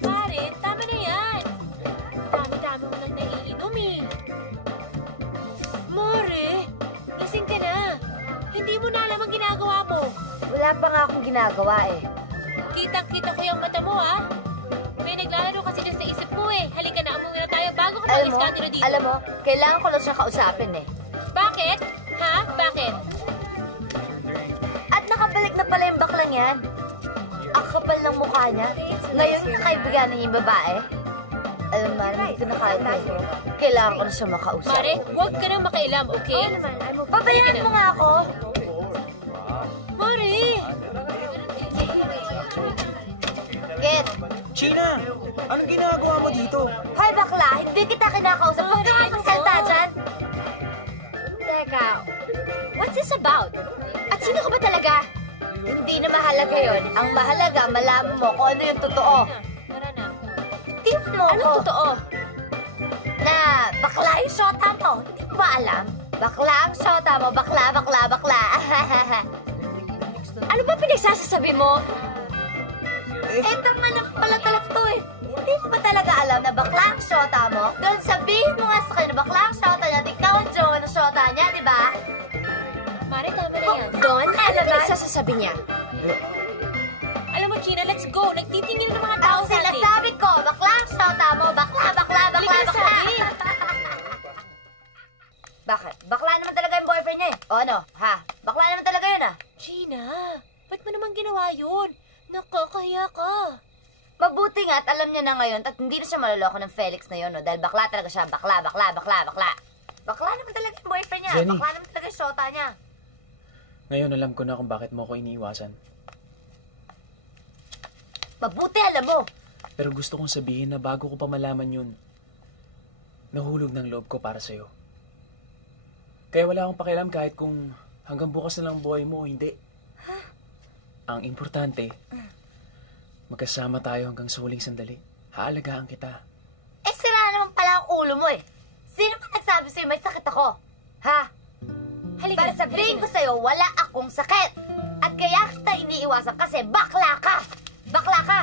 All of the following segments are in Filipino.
Pare, tama na yan. Dami-dami mo lang naiinom eh. Mare, gising ka na. Hindi mo na alam ang ginagawa mo. Wala pa nga akong ginagawa eh. Kitang-kita ko yung mata mo, ha? May naglalaro kasi dyan sa isip ko eh. Halika na, umuwi na tayo bago ka mag-iskandalo dito. Alam mo, kailangan ko lang siyang kausapin eh. Bakit? Ha? Bakit? At nakabalik na pala yung baklang yan. Ang kapal ng mukha niya. Ngayon kakaibigan niya yung babae. Alam mo, hindi ko na kaya ito. Kailangan ko na siya makausap. Mare, huwag ka nang makialam, okay? Pabayaan mo nga ako. Mare! Get! China, anong ginagawa mo dito? Hoy bakla, hindi kita kinakausap. Huwag ka nga magsalita dyan. Teka, what's this about? At sino ka ba talaga? Hindi na mahalaga yon. Ang mahalaga, malaman mo kung ano yung totoo. Tara na. Tingnan mo Anong totoo? Na bakla yung shota mo. Hindi mo ba alam? Bakla ang shota mo. Bakla, bakla, bakla. Ano ba pinagsasasabi mo? Eto man ang pala talaga to eh. Hindi mo ba talaga alam na bakla ang shota mo? Doon sabihin mo nga sa kanya na bakla ang shota niya at ikaw ang jowa ng shota niya, di ba? Mare, tama na yan. Doon, ano pinagsasasabi niya? Alam mo, Gina, let's go. Nagtitingin ng mga tao Ang sa atin. sinasabi ko, bakla ang shota mo. Bakla, bakla, bakla, Halika na sa bakla. akin. Bakit? Bakla naman talaga yung boyfriend niya eh. O ano, ha? Bakla naman talaga yun ah. Gina, ba't mo naman ginawa yun? Nakakahiya ka. Mabuti nga at alam niya na ngayon at hindi na siya maloloko ng Felix na yun, no? Dahil bakla talaga siya. Bakla, bakla, bakla, bakla. Bakla naman talaga yung boyfriend niya. Jenny. Bakla naman talaga yung shota niya. Ngayon alam ko na kung bakit mo ako iniiwasan. Mabuti alam mo. Pero gusto kong sabihin na bago ko pa malaman yun, nahulog ng loob ko para sa'yo. Kaya wala akong pakialam kahit kung hanggang bukas na lang buhay mo o hindi. Ang importante, magkasama tayo hanggang sa huling sandali. Haalagaan kita. Eh, sira naman pala ang ulo mo eh. Sino ba nagsabi sa'yo may sakit ako? Ha? Halika Para na, sabihin halika ko sa'yo, wala akong sakit. At kaya kita iniiwasan kasi bakla ka. Bakla ka.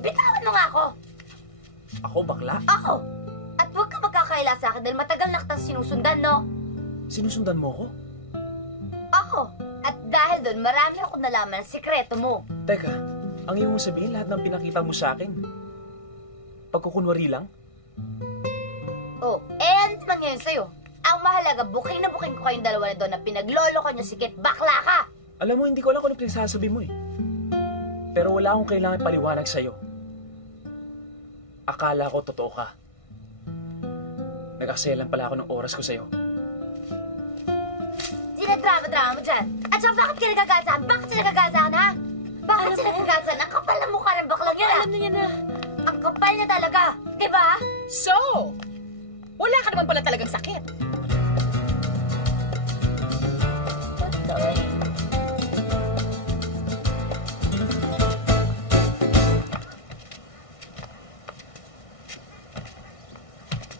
Bitawan mo nga ako. Ako bakla? Ako. At huwag ka magkakaila sa akin dahil matagal na kitang sinusundan, no? Sinusundan mo ako? Ako. At dahil doon, marami akong nalaman ng sikreto mo. Teka, ang ibig mong sabihin lahat ng pinakita mo sa akin, pagkukunwari lang? Oh, ano naman ngayon sa'yo? Ang mahalaga, buking na buking ko kayong dalawa na doon na pinaglolo ko niyo si Kit. Bakla ka! Alam mo, hindi ko alam kung ano pinagsasabi mo eh. Pero wala akong kailangan paliwanag sa'yo. Akala ko totoo ka. Nag-aksaya lang pala ako ng oras ko sa'yo. Sinadrama-drama mo dyan. At saka bakit ka nagagalit sa akin? Bakit siya nagagalit sa akin, ha? Bakit siya nagagalit sa akin? Ang kapal ng mukha ng baklang yan, ha? Alam na yan na. Ang kapal niya talaga. Diba? So, wala ka naman pala talagang sakit. Patay.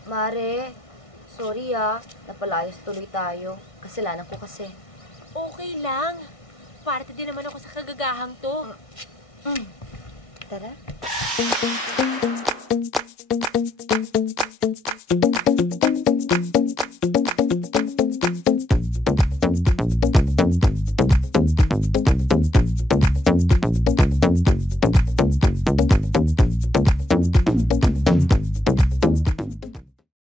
Mare, sorry napalayas tuloy tayo. Kasalanan ko kasi. Okay lang. Parte din naman ako sa kagagahang to. Tara.